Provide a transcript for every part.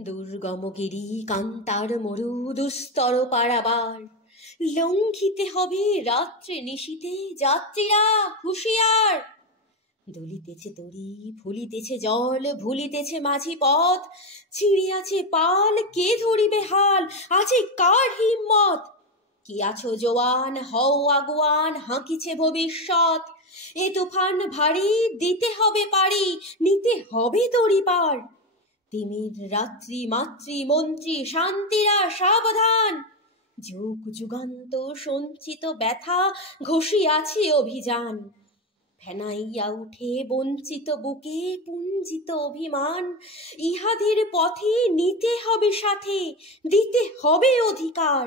দুর্গমগিরি কান্তার মরু দুস্তর পারাবার, লঙ্ঘিতে হবে রাত্রে নিশীতে যাত্রীরা হুঁশিয়ার। দুলিতেছে তরি, ফুলিতেছে জল, ভুলিতেছে মাঝি পথ, ছিঁড়িয়াছে পাল, কে ধরিবে হাল, আছে কার হিম্মত? কি আছো জোয়ান, হও আগুয়ান, হাঁকিছে ভবিষ্যৎ। এ তুফান ভারী, দিতে হবে পারি, নিতে হবে তরি পার। তিমির রাত্রি মাতৃ মন্ত্রী শান্তিরা সাবধান, যুগ যুগান্ত সঞ্চিত ব্যথা ঘষিয়াছে অভিযান। ফেনাইয়া উঠে বঞ্চিত বুকে পুঞ্জিত অভিমান, ইহাদের পথে নিতে হবে সাথে, দিতে হবে অধিকার।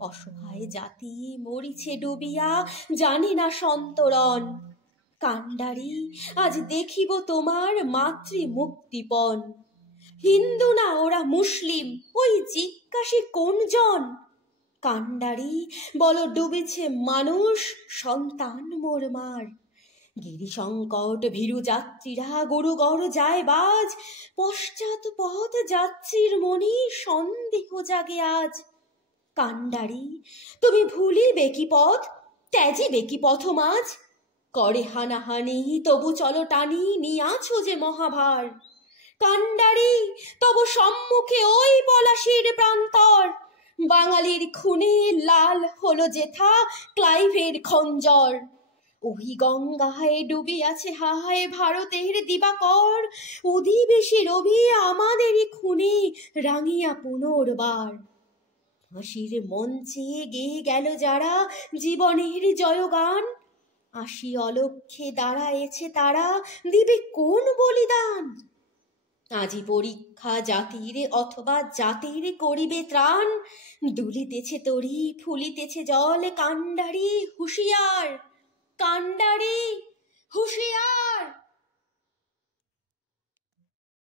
অসহায় জাতি মরিছে ডুবিয়া, জানে না সন্তরণ। কান্ডারি আজ দেখিব তোমার মাতৃ মুক্তিপণ। হিন্দু না ওরা মুসলিম, ওই জিজ্ঞাসে কোনজন? কান্ডারি বল ডুবেছে মানুষ, সন্তান মোর মার। গিরিসংকট ভীরু যাত্রীরা গুরুগর যায় বাজ, পশ্চাৎ পথ যাত্রীর মনে সন্দেহ জাগে আজ। কান্ডারি তুমি ভুলিবে কি পথ, ত্যাজিবে কি পথমাঝ? করে হানাহানি তবু চলো টানি, নিয়াছো যে মহাভার। কান্ডারি তব সম্মুখে ওই পলাশির প্রান্তর, বাঙালির খুনে লাল হলো যেথা ক্লাইভের খঞ্জর। ওই গঙ্গায় ডুবিয়াছে হায় ভারতের দিবাকর, অধিবেশী রবি আমাদেরই খুনে রাঙিয়া পুনর্বার। হাসির মঞ্চে গেয়ে গেল যারা জীবনের জয়গান, আসি অলক্ষ্যে দাঁড়ায়েছে তারা, দিবে কোন বলিদান? আজি পরীক্ষা জাতির অথবা জাতির করিবে ত্রাণ, দুলিতেছে তরি, ফুলিতেছে জল, কান্ডারি হুঁশিয়ার। কান্ডারি